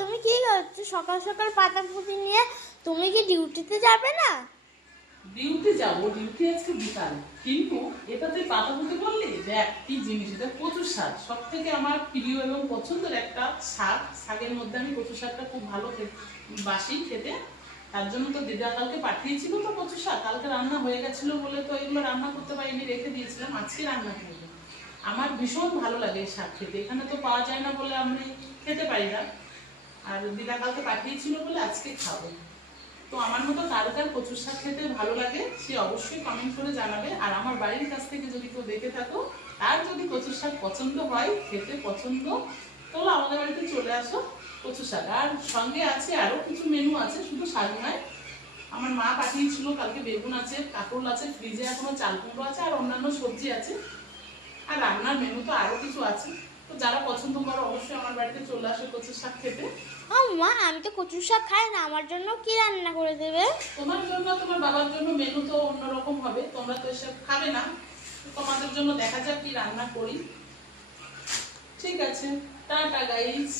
তুমি কি করছো সকাল সকাল পাতাপুতি নিয়ে? তুমি কি ডিউটিতে যাবে না? ডিউটি যাবো, ডিউটি আজকে বিকাল। কিন্তু এটাতে পাতা পুঁতে বললি, দেখ কি জিনিস, এটা কচু শাক। সব থেকে আমার প্রিয় এবং পছন্দের একটা শাক। শাকের মধ্যে আমি কচু শাকটা খুব ভালো বাসি খেতে। তার জন্য তো দিদা কালকে পাঠিয়েছিল, তো কচু শাক কালকে রান্না হয়ে গেছিল বলে তো এগুলো রান্না করতে পারিনি, রেখে দিয়েছিলাম। আজকে রান্না করবো। আমার ভীষণ ভালো লাগে এই শাক খেতে। এখানে তো পাওয়া যায় না বলে আমি খেতে পারি না। আর দিদা কালকে পাঠিয়েছিল বলে আজকে খাবো। তো আমার মতো কার কার কচুর শাক খেতে ভালো লাগে সে অবশ্যই কমেন্ট করে জানাবে। আর আমার বাড়ির কাছ থেকে যদি কেউ দেখে থাকো, তার যদি কচুর শাক পছন্দ হয়, খেতে পছন্দ, তাহলে আমাদের বাড়িতে চলে আসো। কচু শাক আর সঙ্গে আছে আরো কিছু মেনু আছে, শুধু শাক নয়। আমার মা পাঠিয়েছিল কালকে বেগুন আছে, কাঁকরোল আছে, ফ্রিজে এখনো চাল কুমড়ো আছে, আর অন্যান্য সবজি আছে। আর রান্নার মেনু তো আরো কিছু আছে। তো যারা পছন্দ করো অবশ্যই আমার বাড়িতে চলে আসো কচুর শাক খেতে। মা, আমি তো কচু শাক খাই না, আমার জন্য কি রান্না করে দেবে? তোমার জন্য, তোমার বাবার জন্য মেনু তো অন্যরকম হবে, তোমরা তো এসব খাবে না। তোমাদের জন্য দেখা যাক কি রান্না করি। ঠিক আছে, টাটা গাইস।